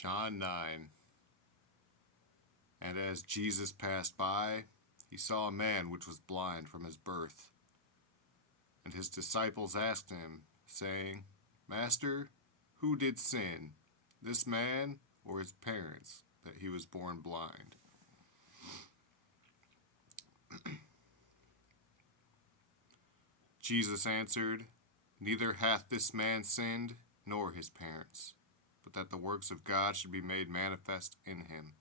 John 9. And as Jesus passed by, he saw a man which was blind from his birth. And his disciples asked him, saying, Master, who did sin, this man or his parents, that he was born blind? Jesus answered, Neither hath this man sinned, nor his parents, but that the works of God should be made manifest in him.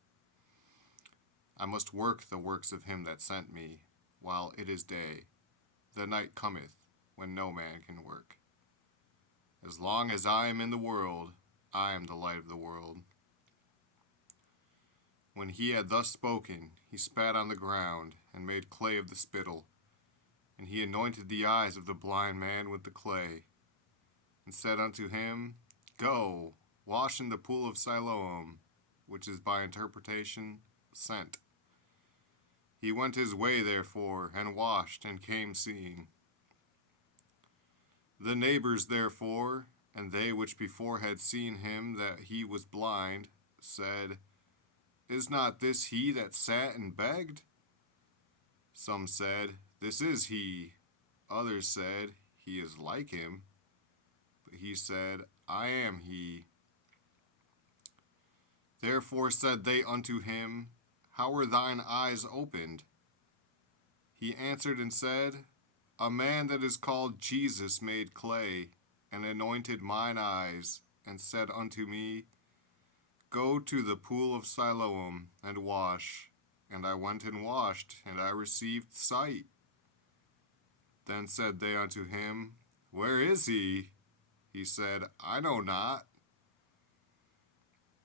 I must work the works of him that sent me, while it is day. The night cometh, when no man can work. As long as I am in the world, I am the light of the world. When he had thus spoken, he spat on the ground, and made clay of the spittle. And he anointed the eyes of the blind man with the clay, and said unto him, Go, wash in the pool of Siloam, which is by interpretation, sent. He went his way therefore, and washed, and came seeing. The neighbors therefore, and they which before had seen him that he was blind, said, Is not this he that sat and begged? Some said, This is he. Others said, He is like him. But he said, I am he. Therefore said they unto him, How were thine eyes opened? He answered and said, A man that is called Jesus made clay, and anointed mine eyes, and said unto me, Go to the pool of Siloam, and wash. And I went and washed, and I received sight. Then said they unto him, Where is he? He said, I know not.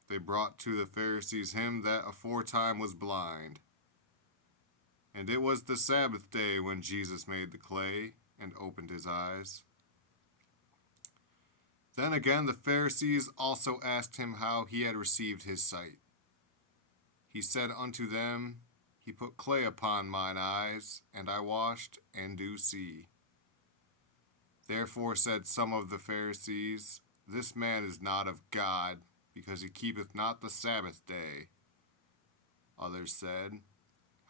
They brought to the Pharisees him that aforetime was blind. And it was the Sabbath day when Jesus made the clay, and opened his eyes. Then again the Pharisees also asked him how he had received his sight. He said unto them, He put clay upon mine eyes, and I washed, and do see. Therefore said some of the Pharisees, This man is not of God, because he keepeth not the Sabbath day. Others said,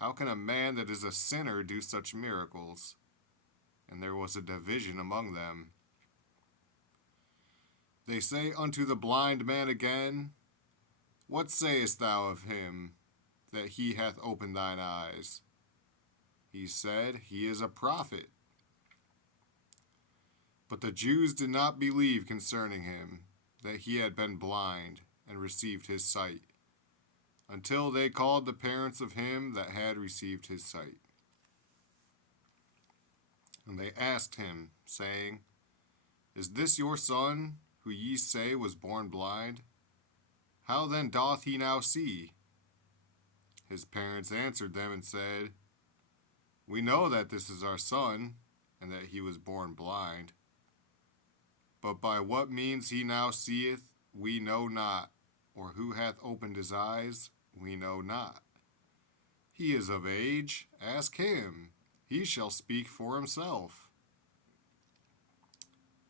How can a man that is a sinner do such miracles? And there was a division among them. They say unto the blind man again, What sayest thou of him, that he hath opened thine eyes? He said, He is a prophet. But the Jews did not believe concerning him, that he had been blind, and received his sight, until they called the parents of him that had received his sight. And they asked him, saying, Is this your son, who ye say was born blind? How then doth he now see? His parents answered them and said, We know that this is our son, and that he was born blind. But by what means he now seeth, we know not, or who hath opened his eyes, we know not. He is of age, ask him, he shall speak for himself.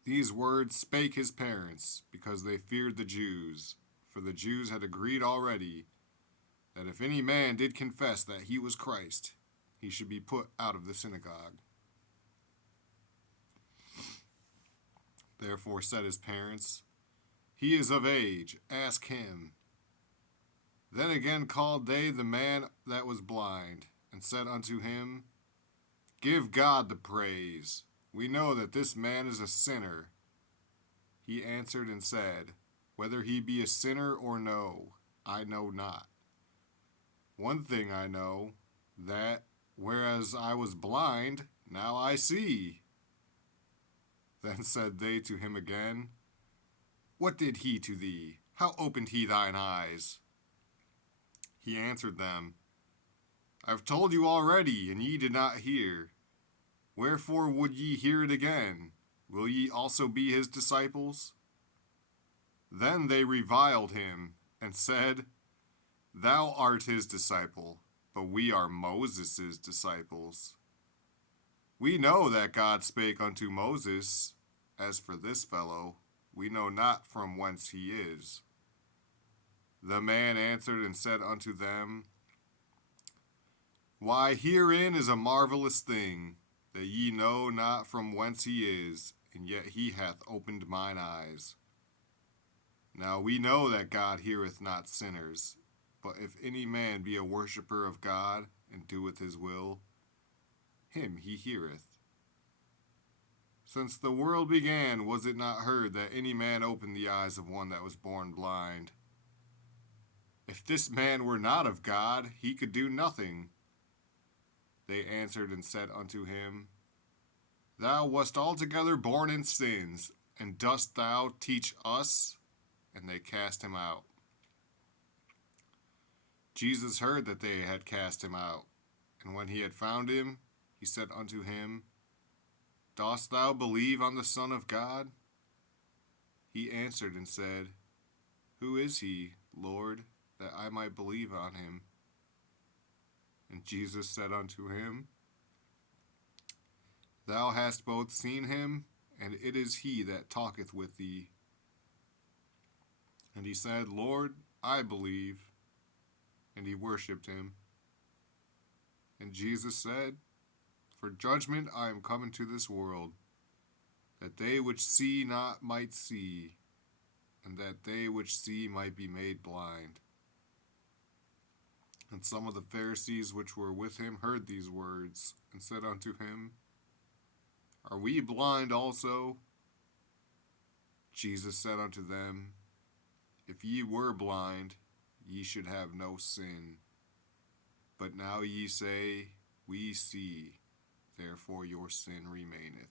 These words spake his parents, because they feared the Jews, for the Jews had agreed already, that if any man did confess that he was Christ, he should be put out of the synagogue. Therefore said his parents, He is of age, ask him. Then again called they the man that was blind, and said unto him, Give God the praise. We know that this man is a sinner. He answered and said, Whether he be a sinner or no, I know not. One thing I know, that, whereas I was blind, now I see. Then said they to him again, What did he to thee? How opened he thine eyes? He answered them, I have told you already, and ye did not hear. Wherefore would ye hear it again? Will ye also be his disciples? Then they reviled him, and said, Thou art his disciple, but we are Moses' disciples. We know that God spake unto Moses. As for this fellow, we know not from whence he is. The man answered and said unto them, Why, herein is a marvelous thing, that ye know not from whence he is, and yet he hath opened mine eyes. Now we know that God heareth not sinners, but if any man be a worshipper of God, and doeth his will, him he heareth. Since the world began, was it not heard that any man opened the eyes of one that was born blind? If this man were not of God, he could do nothing. They answered and said unto him, Thou wast altogether born in sins, and dost thou teach us? And they cast him out. Jesus heard that they had cast him out, and when he had found him, he said unto him, Dost thou believe on the Son of God? He answered and said, Who is he, Lord, that I might believe on him? And Jesus said unto him, Thou hast both seen him, and it is he that talketh with thee. And he said, Lord, I believe. And he worshipped him. And Jesus said, For judgment I am come into this world, that they which see not might see, and that they which see might be made blind. And some of the Pharisees which were with him heard these words, and said unto him, Are we blind also? Jesus said unto them, If ye were blind, ye should have no sin. But now ye say, We see, therefore your sin remaineth.